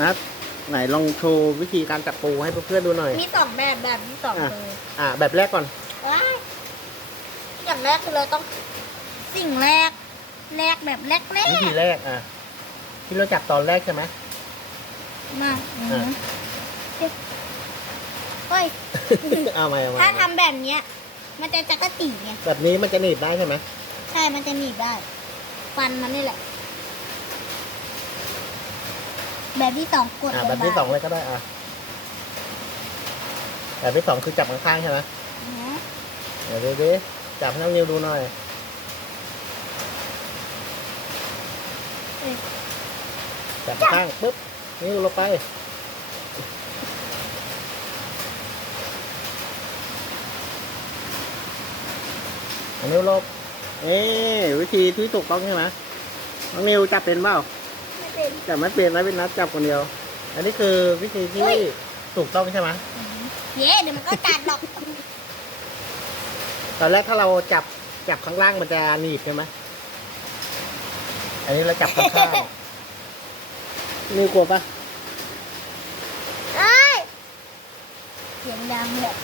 นัดไหนลองโชว์วิธีการจับปูให้เพื่อนๆดูหน่อย มีสองแบบแบบที่สองอะ คืออ่า แบบแรกก่อน ว้ายอย่างแรกคือเราต้องสิ่งแรกแรกแบบแรกแรวิธีกแรกอะที่เราจับตอนแรกใช่ไหม มากอืออะฮึเฮ้ย เอาใหม่เอาใหม่ถ้าทำแบบเนี้ย มันจะจักรจีไงแบบนี้มันจะหนีบได้ใช่ไหมใช่มันจะหนีบได้ ฟันมันนี่แหละ แบบที่สองกดอ่าลแบบที่สองเลยก็ได้อะแบบที่สองคือจับข้างๆใช่ไหมอือฮึเดี๋ยวดูดิจับให้น้องนิวดูหน่อยเอ้ยจับข้างปุ๊บนิ้วลงไปอันนิ้วลบเอ๊วิธีที่ถูกต้องใช่ไหมน้องนิวจับเป็นเปล่าไม่ เป็นจับไม่เป็นนะเป็นนัดจับคนเดียว อันนี้คือวิธีที่อุ๊ยถูกต้องใช่ไหมอือฮึเย้เดี๋ยวมันก็กัดหรอกตอนแรกถ้าเราจับจับข้างล่างมันจะหนีบใช่ไหมอันนี้เราจับข้างๆนิวกลัวปะเอ้ยเสียงดังเลย